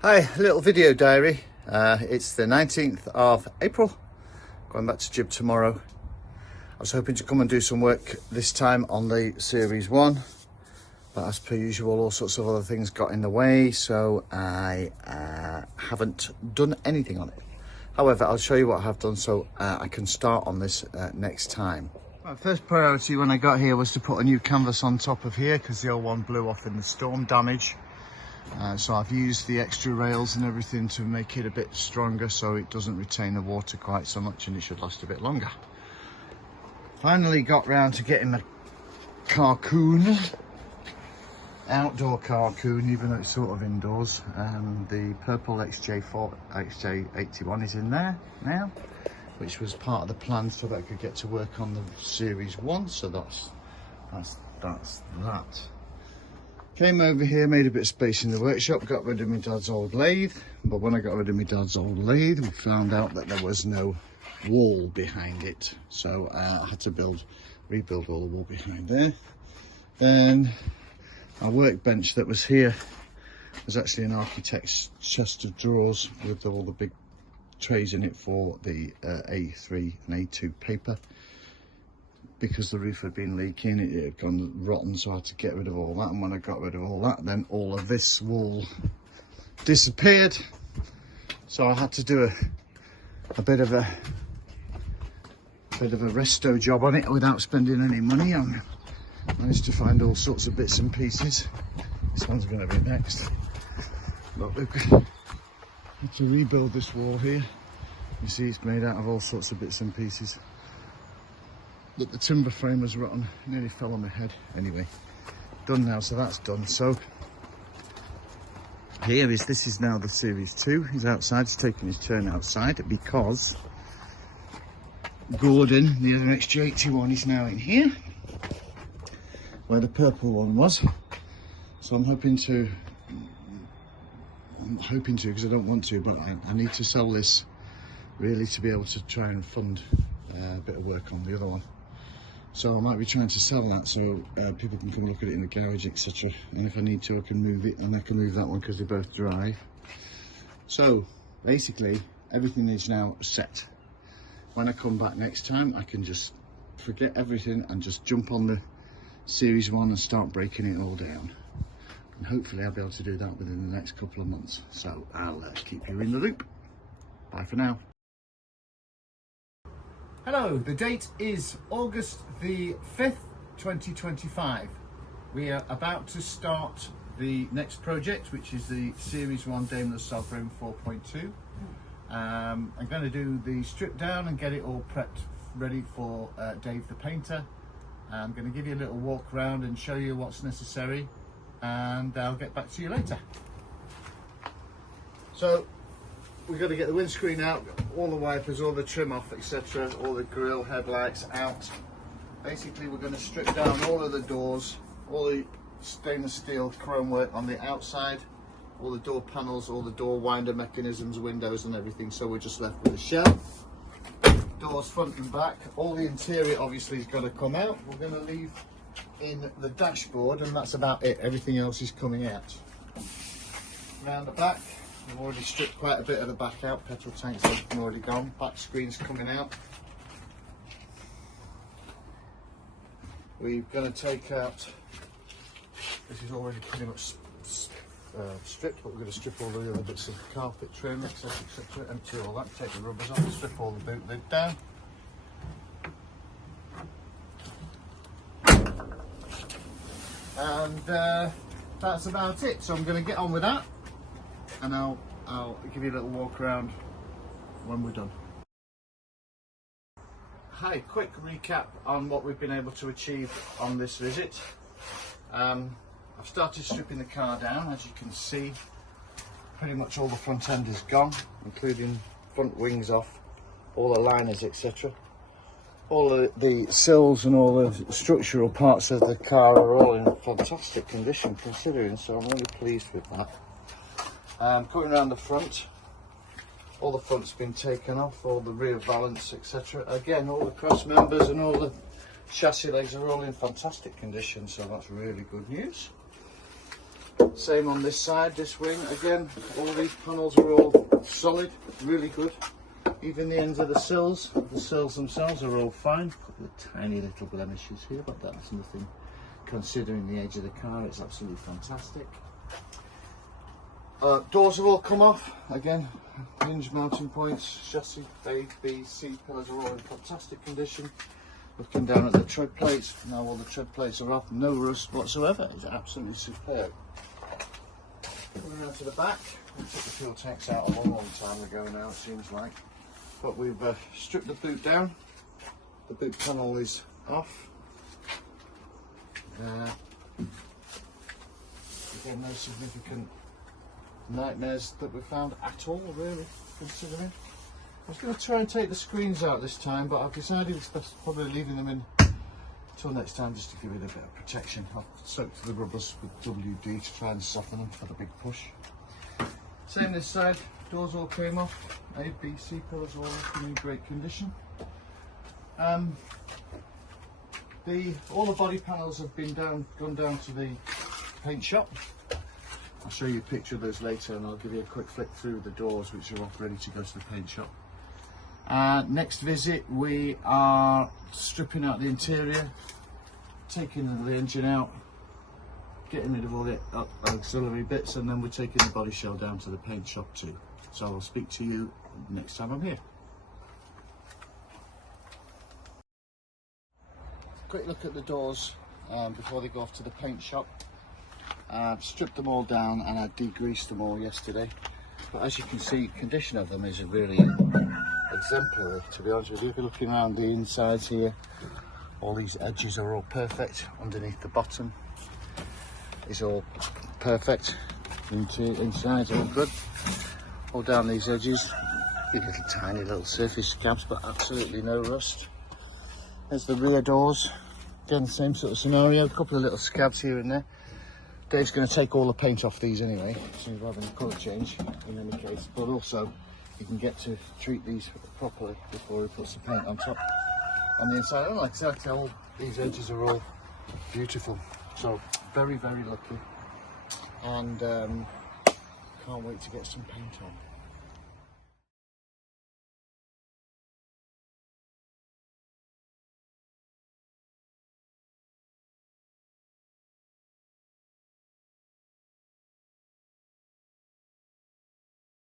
Hi, little video diary. It's the 19th of April. Going back to Jib tomorrow. I was hoping to come and do some work this time on the Series 1, but as per usual, all sorts of other things got in the way, so I haven't done anything on it. However, I'll show you what I have done so I can start on this next time. My first priority when I got here was to put a new canvas on top of here because the old one blew off in the storm damage. So I've used the extra rails and everything to make it a bit stronger so it doesn't retain the water quite so much and it should last a bit longer. Finally got round to getting the carcoon, outdoor carcoon, even though it's sort of indoors. The purple XJ81 is in there now, which was part of the plan so that I could get to work on the Series 1, so that's that. Came over here, made a bit of space in the workshop, got rid of my dad's old lathe. But when I got rid of my dad's old lathe, we found out that there was no wall behind it. So I had to rebuild all the wall behind there. Then our workbench that was here was actually an architect's chest of drawers with all the big trays in it for the A3 and A2 paper. Because the roof had been leaking, it had gone rotten, so I had to get rid of all that. And when I got rid of all that, then all of this wall disappeared. So I had to do a bit of a resto job on it without spending any money. I managed to find all sorts of bits and pieces. This one's going to be next. But we've got to rebuild this wall here. You see, it's made out of all sorts of bits and pieces. Look, the timber frame was rotten, nearly fell on my head. Anyway, done now, so that's done. So this is now the Series 2. He's outside, he's taking his turn outside because Gordon, the other XJ81, is now in here, where the purple one was. So I'm hoping to, because I don't want to, but I need to sell this really to be able to try and fund a bit of work on the other one. So I might be trying to sell that so people can come look at it in the garage, etc. And if I need to, I can move it, and I can move that one because they both drive. So basically, everything is now set. When I come back next time, I can just forget everything and just jump on the Series 1 and start breaking it all down. And hopefully I'll be able to do that within the next couple of months. So I'll keep you in the loop. Bye for now. Hello, the date is August the 5th, 2025. We are about to start the next project, which is the Series 1 Daimler Sovereign 4.2. I'm going to do the strip down and get it all prepped ready for Dave the painter. I'm going to give you a little walk around and show you what's necessary, and I'll get back to you later. So we've got to get the windscreen out, all the wipers, all the trim off, etc., all the grille headlights out. Basically, we're going to strip down all of the doors, all the stainless steel chrome work on the outside, all the door panels, all the door winder mechanisms, windows and everything, so we're just left with a shell. Doors front and back. All the interior obviously has got to come out. We're going to leave in the dashboard, and that's about it. Everything else is coming out. Round the back, we've already stripped quite a bit of the back out. Petrol tanks have already gone. Back screen's coming out. We're going to take out, this is already pretty much stripped, but we're going to strip all the other bits of carpet trim, etc, etc, empty all that, take the rubbers off, strip all the boot lid down. And that's about it. So I'm going to get on with that, and I'll give you a little walk around when we're done. Hi, quick recap on what we've been able to achieve on this visit. I've started stripping the car down. As you can see, pretty much all the front end is gone, including front wings off, all the liners, etc. All of the sills and all the structural parts of the car are all in fantastic condition considering, so I'm really pleased with that. Coming around the front, all the front's been taken off, all the rear valance, etc. Again, all the cross members and all the chassis legs are all in fantastic condition, so that's really good news. Same on this side, this wing. Again, all these panels are all solid, really good. Even the ends of the sills themselves are all fine. A couple of tiny little blemishes here, but that's nothing. Considering the age of the car, it's absolutely fantastic. Doors have all come off. Again, hinge mounting points, chassis, A, B, C pillars are all in fantastic condition. Looking down at the tread plates, now all the tread plates are off, no rust whatsoever. It's absolutely superb. Going around to the back, we took the fuel tanks out a long time ago now, it seems like. But we've stripped the boot down. The boot panel is off. Again, no significant nightmares that we found at all, really, considering. I was going to try and take the screens out this time, but I've decided it's best probably leaving them in till next time, just to give it a bit of protection. I've soaked the rubbers with WD to try and soften them for the big push. Same this side, doors all came off. A, B, C pillars all in great condition. All the body panels have been gone down to the paint shop. I'll show you a picture of those later, and I'll give you a quick flick through the doors, which are off ready to go to the paint shop. Next visit, we are stripping out the interior, taking the engine out, getting rid of all the auxiliary bits, and then we're taking the body shell down to the paint shop too. So I'll speak to you next time I'm here. Quick look at the doors before they go off to the paint shop. I've stripped them all down and I degreased them all yesterday. But as you can see, condition of them is really exemplary, to be honest with you. If you're looking around the insides here, all these edges are all perfect. Underneath the bottom is all perfect. Inside's all good. All down these edges, little tiny little surface scabs, but absolutely no rust. There's the rear doors. Again, same sort of scenario. A couple of little scabs here and there. Dave's going to take all the paint off these anyway, so you're having a colour change in any case. But also, you can get to treat these properly before he puts the paint on top. On the inside, oh, like I said, all these edges are all beautiful. So very, very lucky, and can't wait to get some paint on.